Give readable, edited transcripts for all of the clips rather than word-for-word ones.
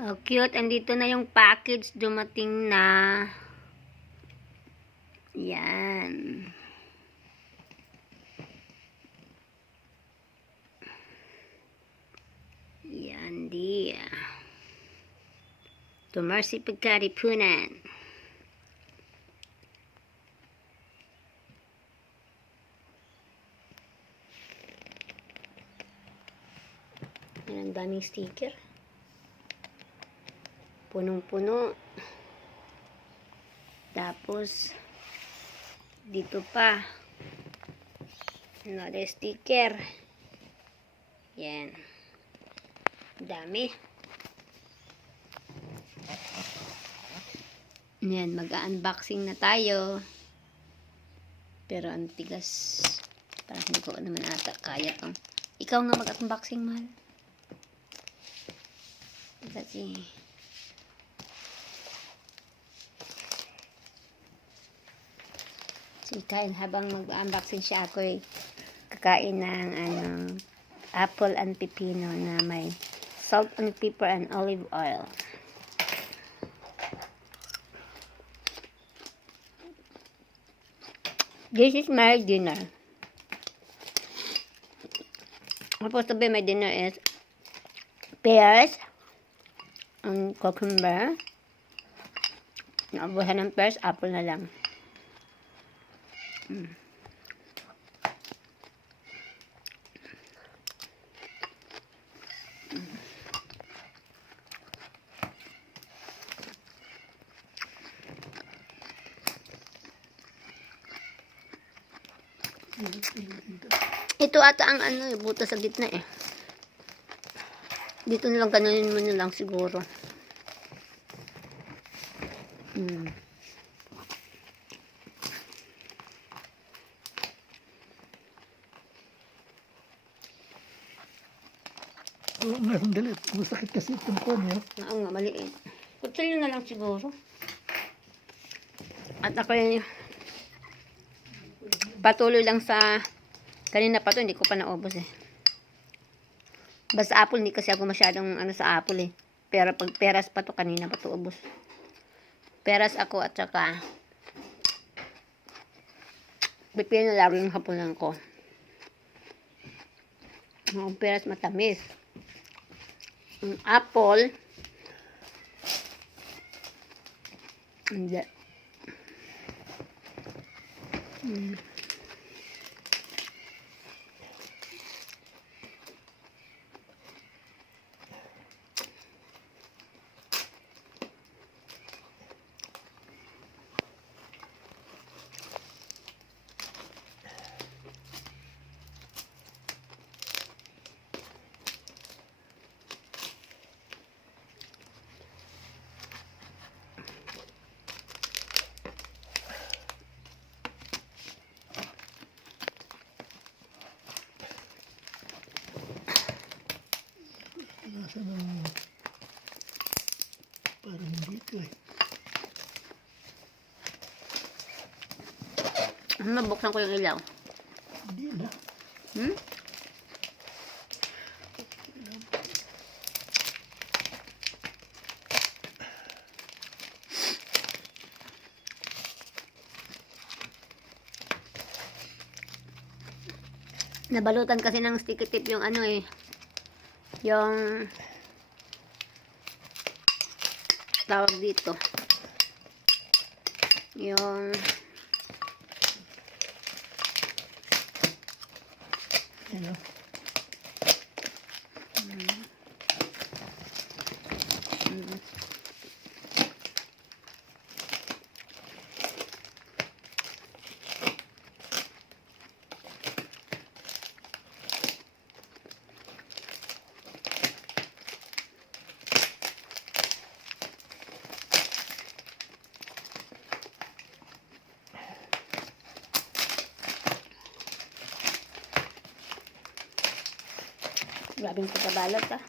Oh, cute. Andito na yung package. Dumating na. Yan. Yan dia. Tumarsi pagkaripunan. Yan, ang daming sticker. Punong-puno. Tapos, dito pa. Another sticker. Yan. Dami. Yan, mag-unboxing na tayo. Pero ang tigas. Parang hindi ko naman ata kaya to. Ikaw nga mag-unboxing, mahal. Kasi kain habang mag-unboxing siya, ako kakain ng apple and pepino na may salt and pepper and olive oil. This is my dinner. Supposed to be my dinner is pears and cucumber. Naubuhan ng pears, apple na lang. Ito ata ang butas sa gitna eh. Dito na lang, ganonin mo na lang siguro. Oo nga, sandali. Masakit kasi itong po niya. Oo nga, maliit. Kutsilyo na lang siguro. At ako patuloy lang sa kanina pa to, hindi ko pa naubos eh. Basta apple, hindi kasi ako masyadong sa apple eh. Pero pag peras pa to, kanina pa to ubos. Peras ako at saka pipino laro yung hapunan ko. Ang peras matamis. Ang apple hindi. Nasa ng parang dito eh. Nabuksan ko yung ilaw. Hindi na. Nabalutan kasi ng sticky tip yung yung tawag dito. Yung Ano? grabing pagkabalot ah.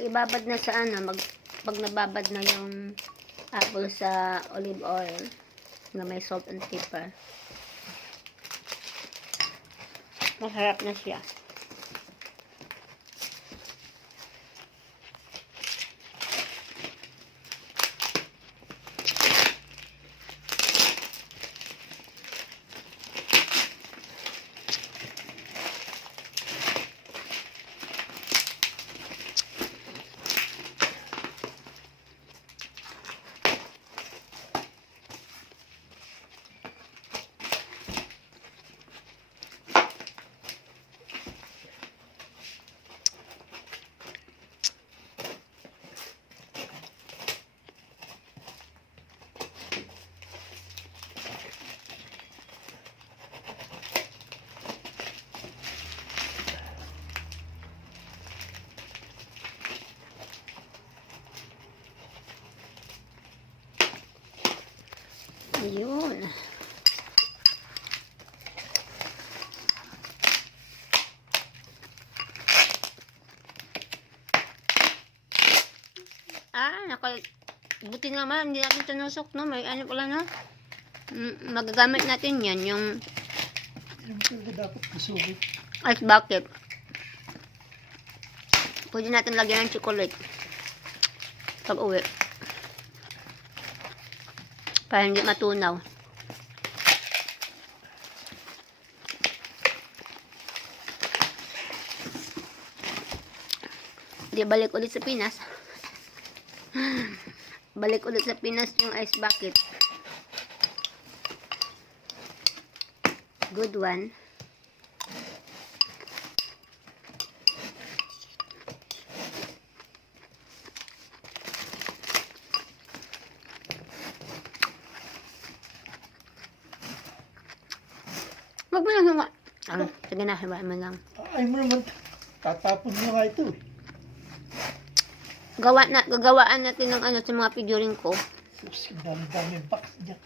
Pag ibabad na sa pag nababad na yung apple sa olive oil na may salt and pepper, masarap na siya. Ayun. Buti naman, hindi natin tinusok, no? May ano pala, no? Magagamit natin yan, yung Hindi mo talaga dapat kusugit. ice bucket. Pwede natin lagyan ng chocolate pag uwi. Para hindi matunaw. Di balik ulit sa Pinas. Balik ulit sa Pinas yung ice bucket. Good one. Wag mo lang hiwa. Sige na, hiwain mo lang. Ay mo naman, tatapon mo nga ito. Gagawaan natin ng sa mga figurine ko. Sus, dami-dami box dyan.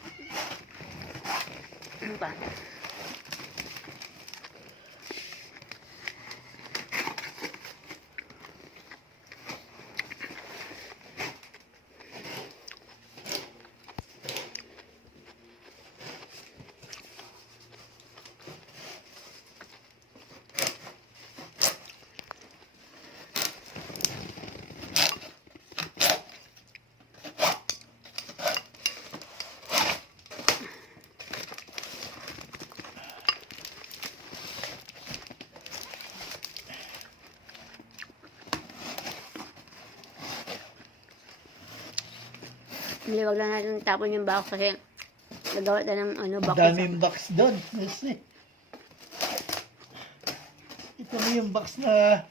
Ano pa? Hindi, wag lang natin tapon yung box kasi nagawa tayo ng box. Daming box doon. Yes, ito na yung box na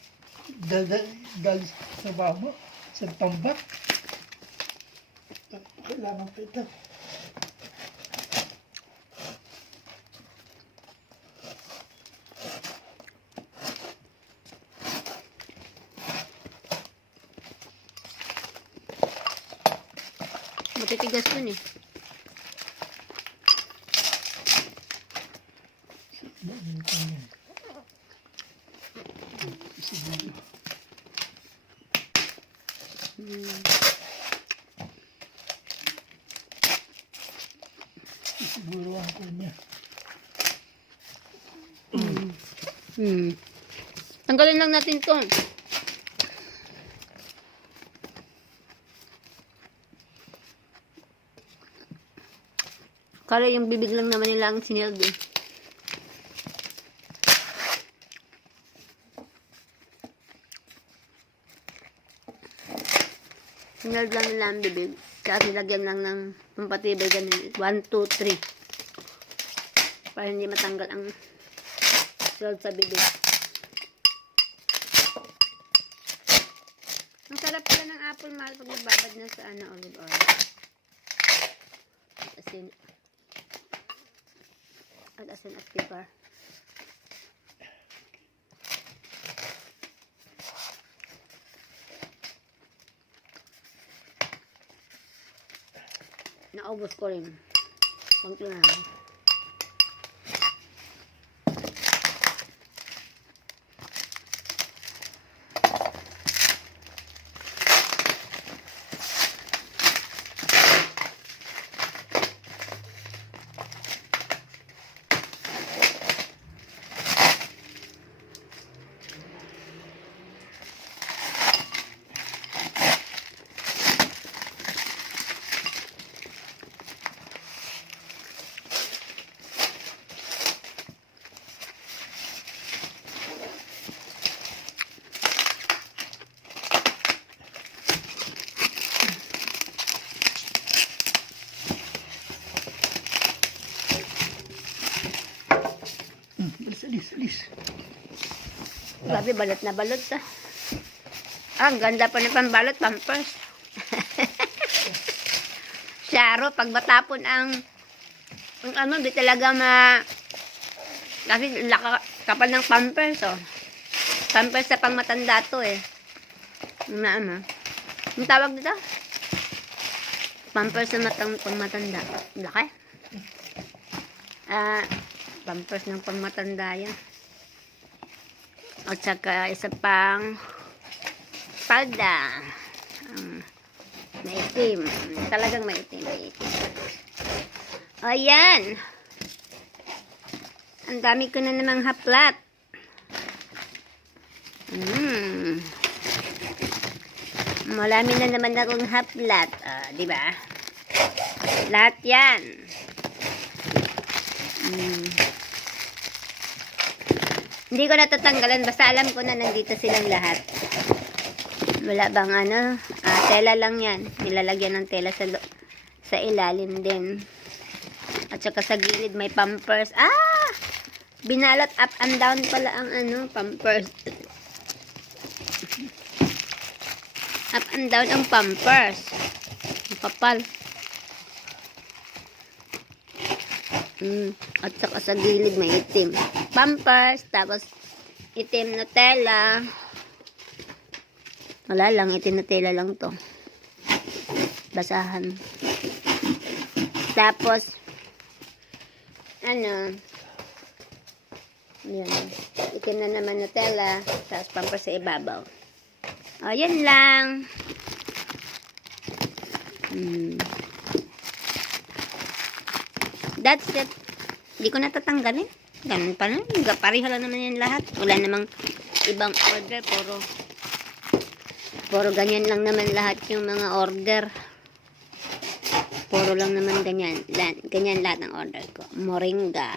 galing sa bamo, sa tambak. Kailangan pa ito. Matitigas dun eh. Siguro. Siguro ang kanya. Tanggalin lang natin to. Kala yung bibig lang naman nila ang sinildo. Sinildo lang nila ang bibig. Kasi lagyan lang ng pampatibay ganun. 1, 2, 3. Para hindi matanggal ang salt sa bibig. Ang sarap pala ng apple mahal pag nagbabad na sa olive oil. At asin at pepper. Naubos ko rin. Konti na lang. Grabe, balot na balot ah. Ang ganda pa ng pambalot, Pampers. Syaro, pag matapon ang ano, di talaga kasi kapal ng Pampers, oh. Pampers sa pang matanda to, eh. Ano? Ang tawag dito? Pampers na pang matanda. Laki? Pampers ng pang matanda yan. At saka isa pang palda. Maitim. Talagang maitim. Ayan. Ang dami ko na namang haplat. Marami na naman akong haplat. Di ba? Lahat yan. Hindi ko natatanggalan. Basta alam ko na nandito silang lahat. Wala bang ano? Tela lang yan. Nilalagyan ng tela sa ilalim din. At saka sa gilid may Pampers. Binalot up and down pala ang ano, Pampers. Up and down ang Pampers. Ang kapal. At saka sa gilid may itim. Pampers, tapos itim na tela. Wala lang, itim na tela lang to. Basahan. Tapos, ano, yan. Itim na naman na tela. Tapos Pampers sa ibabaw. Yan lang. That's it. Hindi ko natatanggalin. Ganun pa na. Pareho lang naman yan lahat. Wala namang ibang order. Puro ganyan lang naman lahat yung mga order. Puro lang naman ganyan. Ganyan lahat ng order ko. Moringa.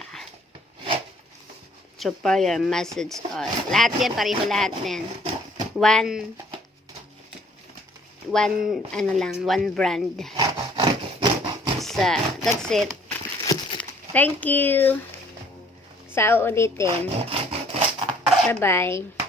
Superior Massage Oil. Lahat yan. Pareho lahat din. One brand. That's it. Thank you. Sa uulitin. Bye-bye.